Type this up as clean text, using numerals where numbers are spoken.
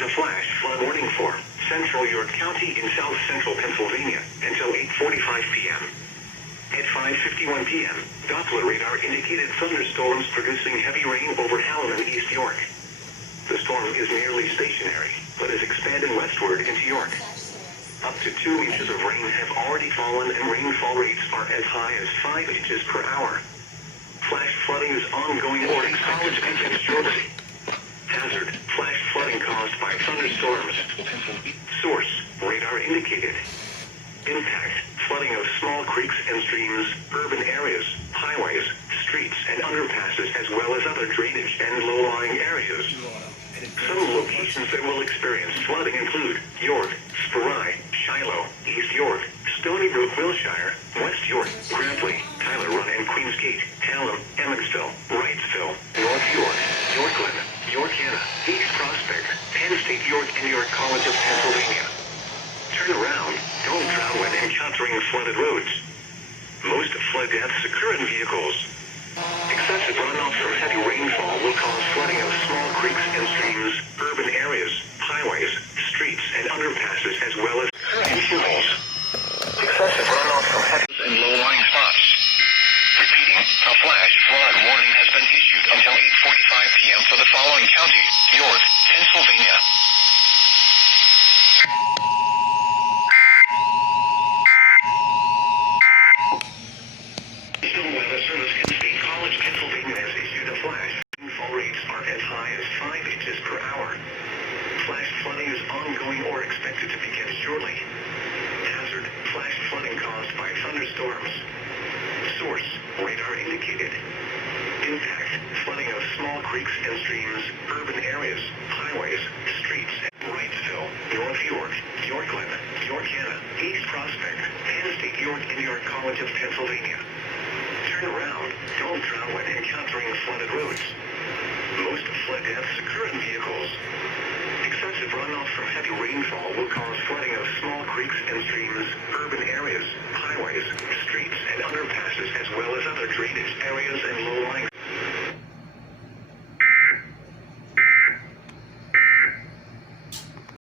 issued a flash flood warning for central York County in south central Pennsylvania until 8:45 p.m. At 5:51 p.m., Doppler radar indicated thunderstorms producing heavy rain over Hallam and East York. The storm is nearly stationary, but is expanding westward into York. Up to 2 inches of rain have already fallen and rainfall rates are as high as 5 inches per hour. Flash flooding is ongoing or expected to begin shortly. Hazard, flash flooding caused by thunderstorms. Source, radar indicated. Impact, flooding of small creeks and streams, urban areas, highways, streets and underpasses as well as other drainage and low-lying areas. Some locations that will experience flooding include York, Spry, Shiloh, East York, Stony Brook, Wilshire, West York, Grantley, Tyler Run and Queensgate, Hallam, Emmetsville, Wrightsville, North York, Yorkland, Yorkana, East Prospect, Penn State York and York College of Pennsylvania. Turn around, don't drown when encountering flooded roads. Most flood deaths occur in vehicles. Excessive runoff from heavy rainfall will cause flooding of small creeks and streams, urban areas, highways, streets and underpasses as well as pools. Excessive runoff from heavy and low-lying spots. Repeating, a flash flood warning has been issued until 8:45 p.m. for the following counties: York, Pennsylvania. Weather Service in State College, Pennsylvania has issued a flash. Rainfall rates are as high as 5 inches per hour. Flash flooding is ongoing or expected to begin shortly. Hazard, flash flooding caused by thunderstorms. Source, radar indicated. Impact, flooding of small creeks and streams, urban areas, highways, streets at Wrightsville, North York, Yorkland, Yorkana, East Prospect, Penn State York and York College of Pennsylvania. Turn around, don't drown when encountering flooded roads. Most flood deaths occur in vehicles. Excessive runoff from heavy rainfall will cause flooding of small creeks and streams, urban areas, highways, streets and underpasses as well as other drainage areas and low-lying